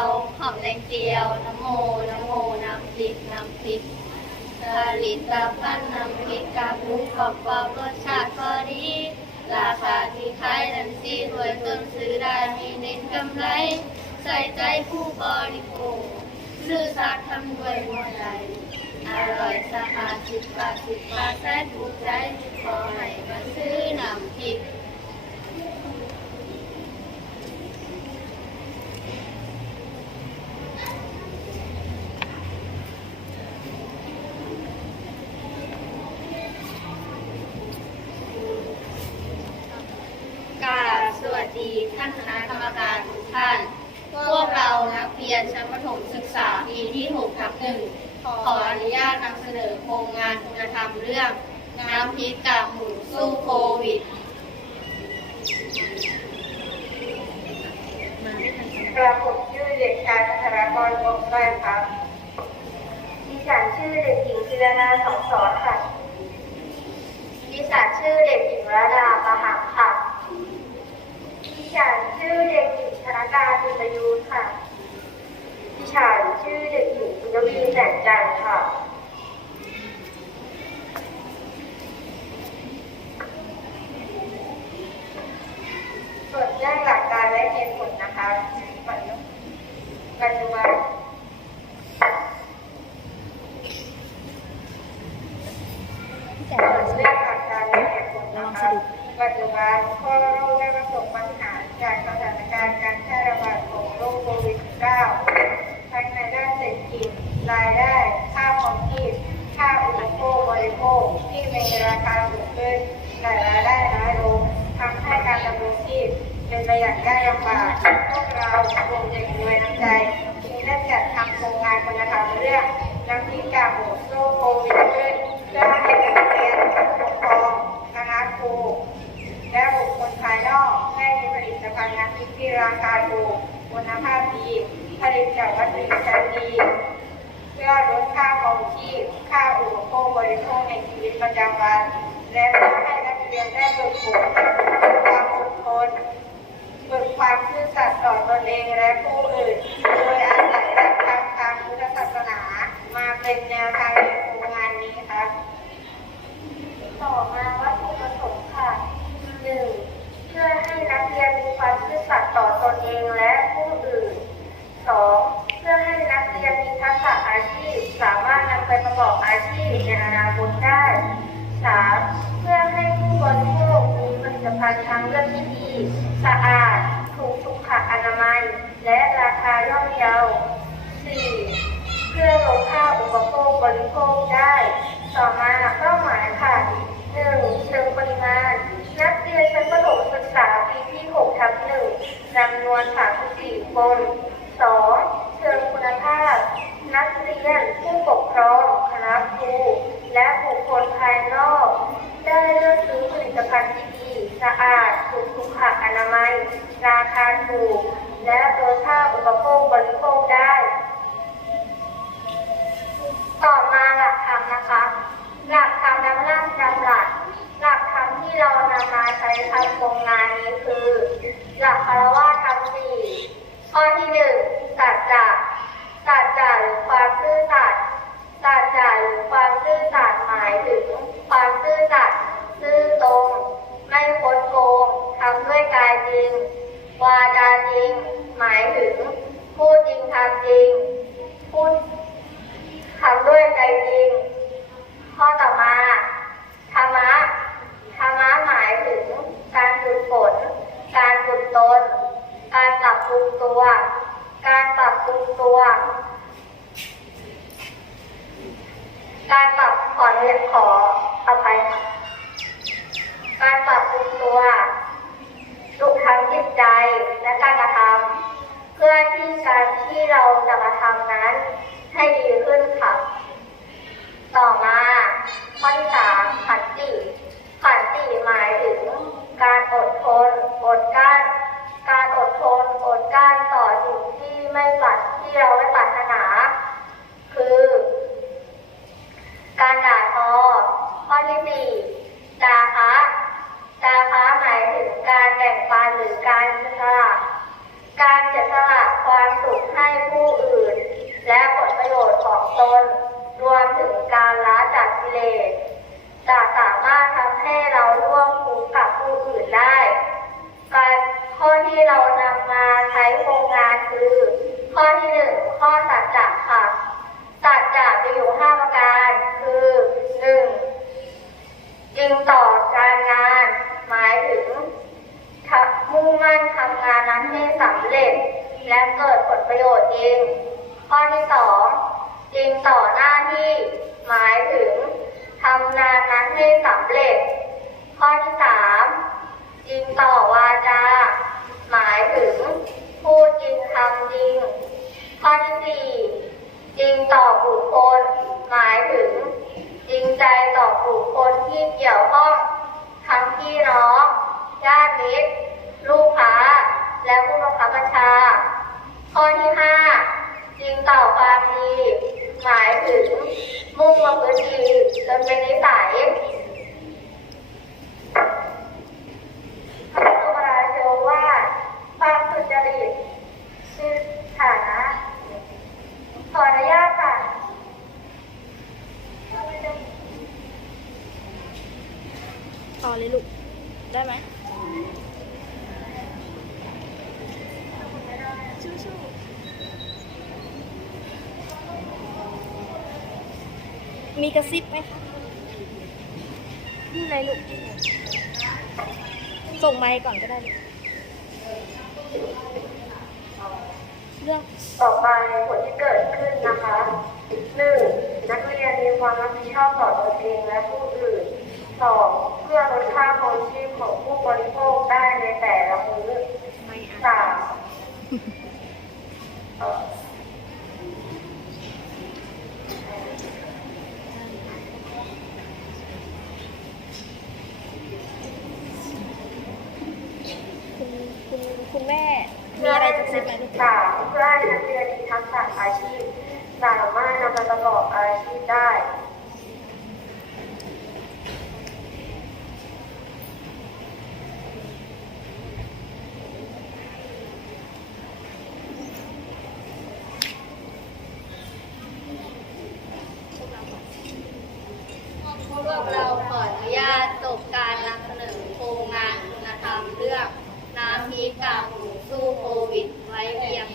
ยวหอมแดงเจียว น้ำโมน้ำโมน้ำพริกน้ำพริกผลิตภัณฑ์น้ำพริกกากหมูกรอบกรอบรสชาติพอดี ราคาที่ขายนั้นสี่รวยต้นซื้อได้ม่เน้นกำไร ใส่ใจผู้บริโภคซื่อสัตย์ทำด้วยหัวใจอร่อยสะอาดสิบบาทสิบบาทแสนถูกใจขอให้มาซื้อน้ำพริกรา ดีท่านคณะกรรมการทุกท่าน พวกเรานักเรียนชั้นประถมศึกษาปีที่6ทับหนึ่งขออนุญาตนำเสนอโครงงานคุณธรรมเรื่องน้ำพริกกากหมูสู้โควิดกระผมชื่อเด็กชายพัทรกรวงแก้ครับดิฉันชื่อเด็กหญิงจิรนาสองสอนค่ะดิฉันชื่อเด็กหญิงระดาประหักค่ะดิฉัน ชื่อเด็กหญิงธนกาจิตยูค่ะดิฉันชื่อเด็กหญิงปุญวีแสงจันทร์ค่ะ ส่วนเรื่องหลักการและเหตุผลนะคะปัจจุบันส่วนเรื่องหลักการและเหตุผลนะคะปัจจุบันทั่วโลกได้ประสบปัญหาจากสถานการณ์การแพร่ระบาดของโรคโควิด -19 ทั้งในด้านเศรษฐกิจรายได้ ค่าครองชีพ ค่าอุปโภคบริโภคที่มีราคาสูงขึ้นแต่รายได้น้อยลงทำให้การดำรงชีพ เป็นไปอย่างยากลำบากพวกเรารวมเด็กด้วยน้ำใจจึงได้จัดทำโครงงานคุณธรรมเรื่องน้ำพริกกากหมูสู้โควิดขึ้นเพื่อให้นักเรียนผู้ปกครองคณะครูและบุคคลภายนอกได้มีผลิตภัณฑ์น้ำพริกที่ราคาถูกคุณภาพดีผลิตจากวัตถุดิบชั้นดีเพื่อลดค่าครองชีพค่าอุปโภคบริโภคในชีวิตประจำวัน และเพื่อให้นักเรียนได้ฝึกฝนความอดทนฝึกความซื่อสัตย์ต่ อตนเองและผู้อื่น โดยอาศัยหลักธรรมทางพุทธศาสนา มาเป็นแนวทางในโครงงานนี้ครับต่อมาวัตถุประสงค์ค่ะหนึ่งเพื่อให้นักเรียนมีความซื่อสัตย์ต่อตนเองและผู้อื่นสองเพื่อให้นักเรียนมีทักษะอาชีพ สามารถนำไปประกอบอาชีพในอนาคตได้สามเพื่อให้ผู้บริโภคมีผลิตภัณฑ์ทางเลือกที่ดี สะอาดถูกสุขอนามัย และราคาย่อมเยาสี่เพื่อลดค่าอุปโภคบริโภคได้ ต่อมาเป้าหมายค่ะหนึ่งเชิงปริมาณ นักเรียนชั้นประถมศึกษาปีที่6ทับหนึ่งจำนวน 34 คนสองเชิงคุณภาพ นักเรียนผู้ปกครองคณะครูและบุคคลภายนอก ได้เลือกซื้อผลิตภัณฑ์ที่ดีสะอาดถูกสุขอนามัย ราคาถูก และลดค่าอุปโภคบริโภคได้ ต่อมาหลักธรรมนะคะ หลักธรรมและพระราชดำรัสหลักธรรมที่เรานำมาใช้ทำโครงงานนี้คือ หลักคารวะธรรมสี่ข้อที่หนึ่งสัจจะสัจจะหรือความซื่อสัตย์สัจจะหรือความซื่อสัตย์หมายถึง ความซื่อสัตย์ซื่อตรง ไม่คดโกงทำด้วยกาย จริง วาจาจริง หมายถึง พูดจริงทำจริง พูดทำด้วยใจจริง ข้อต่อมาธรรมะธรรมะหมายถึง การฝึกฝน การฝึกตน การปรับปรุงตัว การปรับปรุงตัว การปรับขอเรียนขออภัยค่ะการปรับปรุงตัวทุกทั้งจิตใจและการกระทำเพื่อที่ การที่เราจะมาทำนั้นให้ดีขึ้นค่ะ ต่อมาข้อที่สามขันติขันติหมายถึงการอดทน อดกลั้น การอดทน อดกลั้นต่อสิ่งที่ไม่ปรารที่เราไม่ปรารถนา คือ การด่าทอ ข้อที่สี่จาคะจาคะหมายถึงการแบ่งปันหรือการเสียสละ การเสียสละความสุขให้ ข้อที่เรานำมาใช้โครงงานคือ ข้อที่หนึ่งข้อสัจจะค่ะสัจจะมีอยู่ห้าประการคือหนึ่งจริงต่อการงาน หมายถึงมุ่งมั่นทำงานนั้นให้สำเร็จ และเกิดผลประโยชน์จริงข้อที่สองจริงต่อหน้าที่หมายถึงทำงานนั้นให้สำเร็จ ข้อที่สามจริงต่อวาจา หมายถึงพูดจริงทำจริง ข้อที่สี่จริงต่อบุคคล หมายถึง จริงใจต่อบุคคลที่เกี่ยวข้องทั้งพี่น้องญาติมิตร ลูกค้า และผู้บังคับบัญชา ข้อที่ห้าจริงต่อความดี หมายถึง มุ่งประพฤติดีจนเป็นนิสัย พระบรมราโชวาทความสุจริตคือฐานะ ขออนุญาตค่ะ ต่อเลยลูก ได้ไหมสู้ๆ มีกระซิบไหมคะนี่ไรลูก ส่งไมค์ก่อนก็ได้ลูกเรื่องต่อไปผลที่เกิดขึ้นนะคะหนึ่งนักเรียนมีความรับผิดชอบต่อตนเองและผู้อื่นสองเพื่อลดค่าครองชีพของผู้บริโภคได้ในแต่ละมื้อสาม คุณแม่มีอะไรจะกระซิบไหมลูกสามเพื่อให้นักเรียนมีทักษะอาชีพ สามารถนำมาประกอบอาชีพได้ พวกเราขออนุญาตจบการนำเสนอโครงงานคุณธรรมเรื่องน้ำพริกกาหมูสู้โควิดไว้เพียง